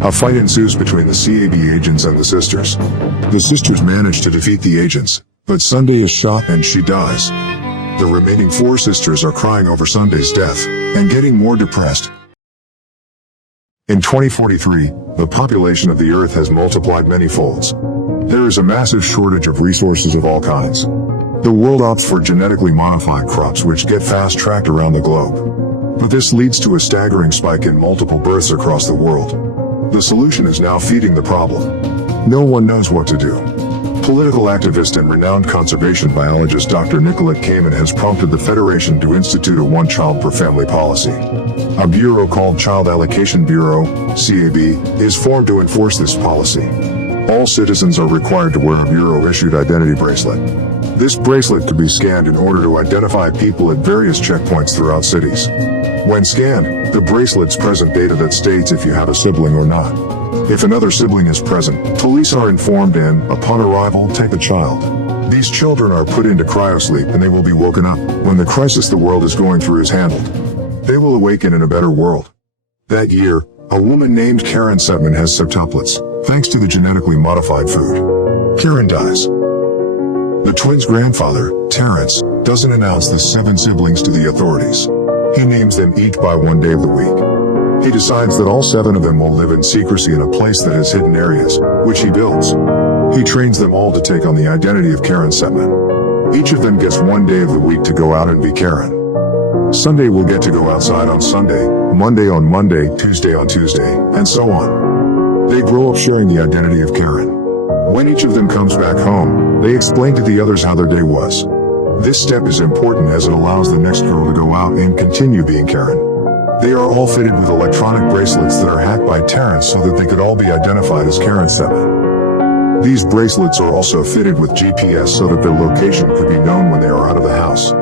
A fight ensues between the CAB agents and the sisters. The sisters manage to defeat the agents, but Sunday is shot and she dies. The remaining 4 sisters are crying over Sunday's death, and getting more depressed. In 2043, the population of the Earth has multiplied many folds. There is a massive shortage of resources of all kinds. The world opts for genetically modified crops which get fast-tracked around the globe. But this leads to a staggering spike in multiple births across the world. The solution is now feeding the problem. No one knows what to do. Political activist and renowned conservation biologist Dr. Nicolette Kamen has prompted the Federation to institute a one-child-per-family policy. A bureau called Child Allocation Bureau, CAB, is formed to enforce this policy. All citizens are required to wear a bureau-issued identity bracelet. This bracelet can be scanned in order to identify people at various checkpoints throughout cities. When scanned, the bracelet's present data that states if you have a sibling or not. If another sibling is present, police are informed and, upon arrival, take the child. These children are put into cryosleep and they will be woken up when the crisis the world is going through is handled. They will awaken in a better world. That year, a woman named Karen Setman has septuplets, thanks to the genetically modified food. Karen dies. The twins' grandfather, Terrence, doesn't announce the 7 siblings to the authorities. He names them each by one day of the week. He decides that all 7 of them will live in secrecy in a place that has hidden areas, which he builds. He trains them all to take on the identity of Karen Setman. Each of them gets one day of the week to go out and be Karen. Sunday will get to go outside on Sunday, Monday on Monday, Tuesday on Tuesday, and so on. They grow up sharing the identity of Karen. When each of them comes back home, they explain to the others how their day was. This step is important as it allows the next girl to go out and continue being Karen. They are all fitted with electronic bracelets that are hacked by Terrence so that they could all be identified as Karen Setman. These bracelets are also fitted with GPS so that their location could be known when they are out of the house.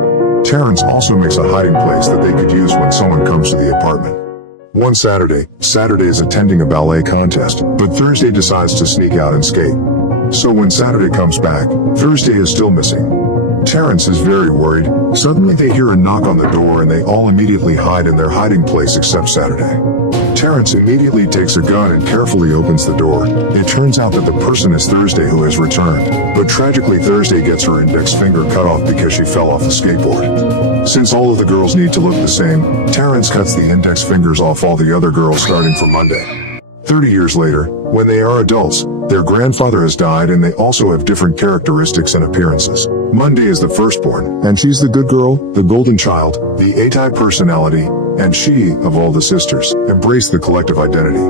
Terrence also makes a hiding place that they could use when someone comes to the apartment. One Saturday is attending a ballet contest, but Thursday decides to sneak out and skate. So when Saturday comes back, Thursday is still missing. Terrence is very worried. Suddenly they hear a knock on the door and they all immediately hide in their hiding place except Saturday. Terrence immediately takes a gun and carefully opens the door. It turns out that the person is Thursday who has returned, but tragically Thursday gets her index finger cut off because she fell off the skateboard. Since all of the girls need to look the same, Terrence cuts the index fingers off all the other girls starting from Monday. 30 years later, when they are adults, their grandfather has died and they also have different characteristics and appearances. Monday is the firstborn, and she's the good girl, the golden child, the A-type personality, and she, of all the sisters, embrace the collective identity.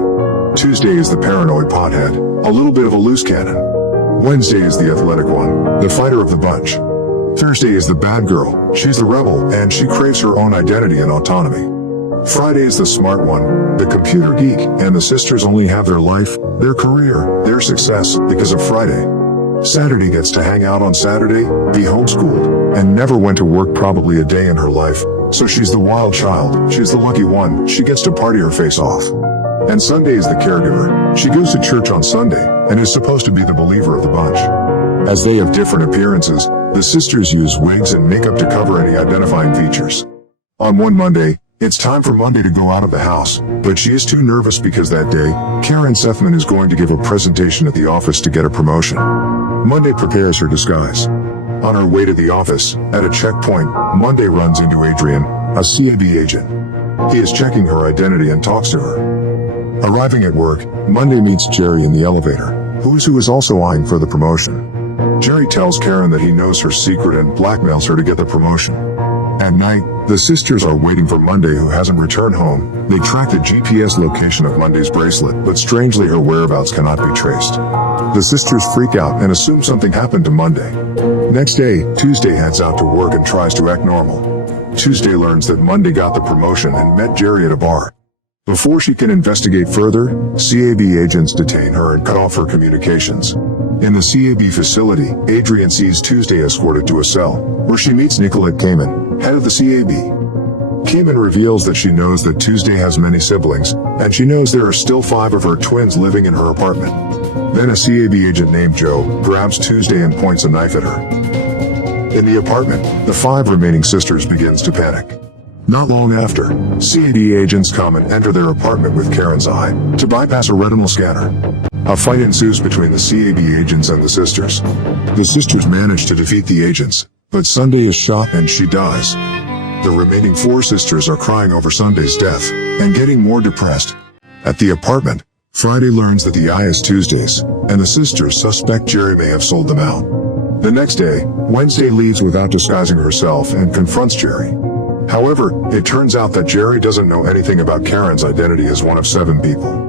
Tuesday is the paranoid pothead, a little bit of a loose cannon. Wednesday is the athletic one, the fighter of the bunch. Thursday is the bad girl, she's the rebel, and she craves her own identity and autonomy. Friday is the smart one, the computer geek, and the sisters only have their life, their career, their success, because of Friday. Saturday gets to hang out on Saturday, be homeschooled, and never went to work probably a day in her life, so she's the wild child, she's the lucky one, she gets to party her face off. And Sunday is the caregiver, she goes to church on Sunday, and is supposed to be the believer of the bunch. As they have different appearances, the sisters use wigs and makeup to cover any identifying features. On one Monday, it's time for Monday to go out of the house, but she is too nervous because that day, Karen Setman is going to give a presentation at the office to get a promotion. Monday prepares her disguise. On her way to the office, at a checkpoint, Monday runs into Adrian, a CAB agent. He is checking her identity and talks to her. Arriving at work, Monday meets Jerry in the elevator, who is also eyeing for the promotion. Jerry tells Karen that he knows her secret and blackmails her to get the promotion. At night, the sisters are waiting for Monday who hasn't returned home. They track the GPS location of Monday's bracelet, but strangely her whereabouts cannot be traced. The sisters freak out and assume something happened to Monday. Next day, Tuesday heads out to work and tries to act normal. Tuesday learns that Monday got the promotion and met Jerry at a bar. Before she can investigate further, CAB agents detain her and cut off her communications. In the CAB facility, Adrian sees Tuesday escorted to a cell, where she meets Nicolette Kamen, head of the CAB. Kamen reveals that she knows that Tuesday has many siblings, and she knows there are still 5 of her twins living in her apartment. Then a CAB agent named Joe grabs Tuesday and points a knife at her. In the apartment, the 5 remaining sisters begins to panic. Not long after, CAD agents come and enter their apartment with Karen's eye to bypass a retinal scanner. A fight ensues between the CAD agents and the sisters. The sisters manage to defeat the agents, but Sunday is shot and she dies. The remaining 4 sisters are crying over Sunday's death and getting more depressed. At the apartment, Friday learns that the eye is Tuesday's, and the sisters suspect Jerry may have sold them out. The next day, Wednesday leaves without disguising herself and confronts Jerry. However, it turns out that Jerry doesn't know anything about Karen's identity as one of 7 people.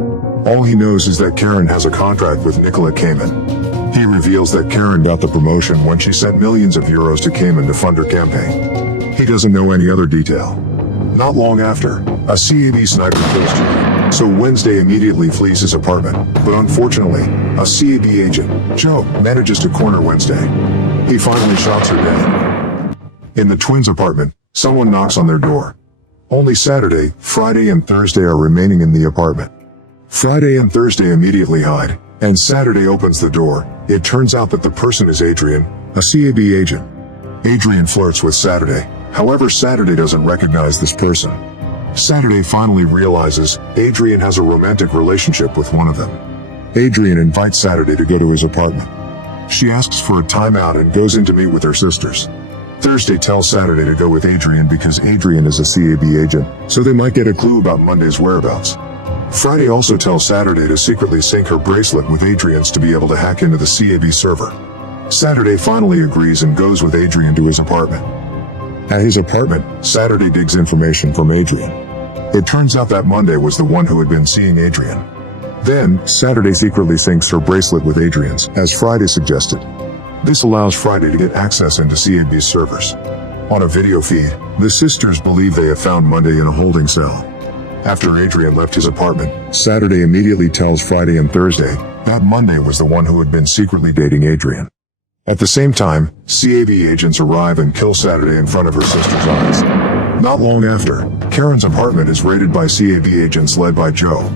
All he knows is that Karen has a contract with Nicola Cayman. He reveals that Karen got the promotion when she sent millions of euros to Cayman to fund her campaign. He doesn't know any other detail. Not long after, a CAD sniper kills Jerry, so Wednesday immediately flees his apartment, but unfortunately, a CAD agent, Joe, manages to corner Wednesday. He finally shots her dead. In the twins' apartment, someone knocks on their door. Only Saturday, Friday, and Thursday are remaining in the apartment. Friday and Thursday immediately hide, and Saturday opens the door. It turns out that the person is Adrian, a CAD agent. Adrian flirts with Saturday, however Saturday doesn't recognize this person. Saturday finally realizes Adrian has a romantic relationship with one of them. Adrian invites Saturday to go to his apartment. She asks for a timeout and goes in to meet with her sisters. Thursday tells Saturday to go with Adrian because Adrian is a CAD agent, so they might get a clue about Monday's whereabouts. Friday also tells Saturday to secretly sync her bracelet with Adrian's to be able to hack into the CAD server. Saturday finally agrees and goes with Adrian to his apartment. At his apartment, Saturday digs information from Adrian. It turns out that Monday was the one who had been seeing Adrian. Then, Saturday secretly syncs her bracelet with Adrian's, as Friday suggested. This allows Friday to get access into CAD's servers. On a video feed, the sisters believe they have found Monday in a holding cell. After Adrian left his apartment, Saturday immediately tells Friday and Thursday that Monday was the one who had been secretly dating Adrian. At the same time, CAD agents arrive and kill Saturday in front of her sister's eyes. Not long after, Karen's apartment is raided by CAD agents led by Joe.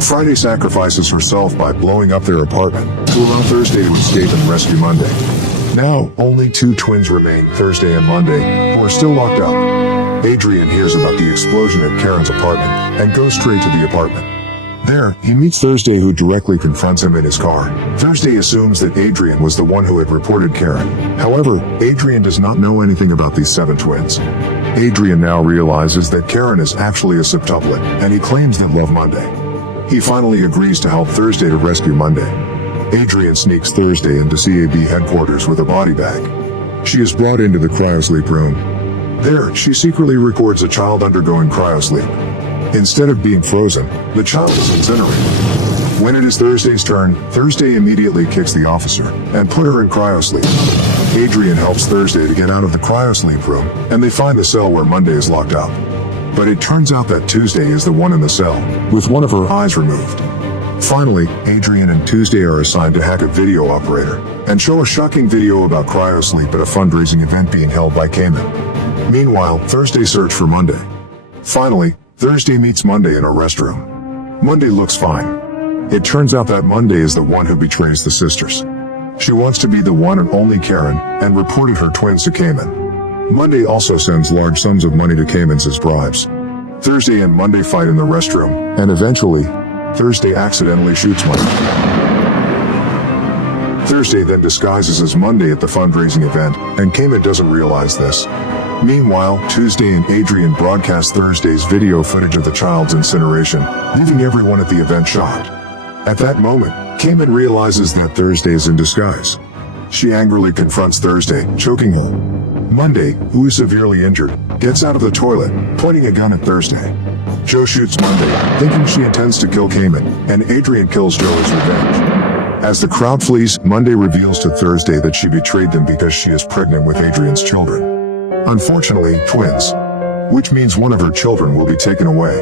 Friday sacrifices herself by blowing up their apartment to allow Thursday to escape and rescue Monday. Now, only 2 twins remain, Thursday and Monday, who are still locked up. Adrian hears about the explosion at Karen's apartment and goes straight to the apartment. There, he meets Thursday, who directly confronts him in his car. Thursday assumes that Adrian was the one who had reported Karen. However, Adrian does not know anything about these 7 twins. Adrian now realizes that Karen is actually a septuplet, and he claims that love Monday. He finally agrees to help Thursday to rescue Monday. Adrian sneaks Thursday into CAD headquarters with a body bag. She is brought into the cryosleep room. There, she secretly records a child undergoing cryosleep. Instead of being frozen, the child is incinerated. When it is Thursday's turn, Thursday immediately kicks the officer and put her in cryosleep. Adrian helps Thursday to get out of the cryosleep room, and they find the cell where Monday is locked up. But it turns out that Tuesday is the one in the cell, with one of her eyes removed. Finally, Adrian and Tuesday are assigned to hack a video operator and show a shocking video about cryosleep at a fundraising event being held by Cayman. Meanwhile, Thursday search for Monday. Finally, Thursday meets Monday in a restroom. Monday looks fine. It turns out that Monday is the one who betrays the sisters. She wants to be the one and only Karen and reported her twins to Cayman. Monday also sends large sums of money to Cayman's as bribes. Thursday and Monday fight in the restroom, and eventually, Thursday accidentally shoots Monday. Thursday then disguises as Monday at the fundraising event, and Cayman doesn't realize this. Meanwhile, Tuesday and Adrian broadcast Thursday's video footage of the child's incineration, leaving everyone at the event shocked. At that moment, Cayman realizes that Thursday is in disguise. She angrily confronts Thursday, choking her. Monday, who is severely injured, gets out of the toilet, pointing a gun at Thursday. Joe shoots Monday, thinking she intends to kill Cayman, and Adrian kills Joe as revenge. As the crowd flees, Monday reveals to Thursday that she betrayed them because she is pregnant with Adrian's children. Unfortunately, twins. Which means one of her children will be taken away.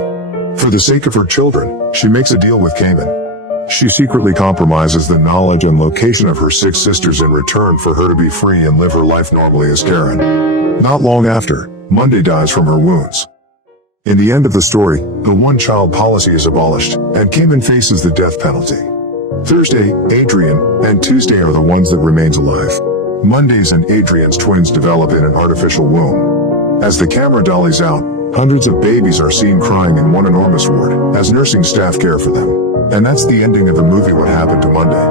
For the sake of her children, she makes a deal with Cayman. She secretly compromises the knowledge and location of her 6 sisters in return for her to be free and live her life normally as Karen. Not long after, Monday dies from her wounds. In the end of the story, the one-child policy is abolished, and Cayman faces the death penalty. Thursday, Adrian, and Tuesday are the ones that remains alive. Monday's and Adrian's twins develop in an artificial womb. As the camera dollies out, Hundreds of babies are seen crying in one enormous ward, as nursing staff care for them. And that's the ending of the movie What Happened to Monday.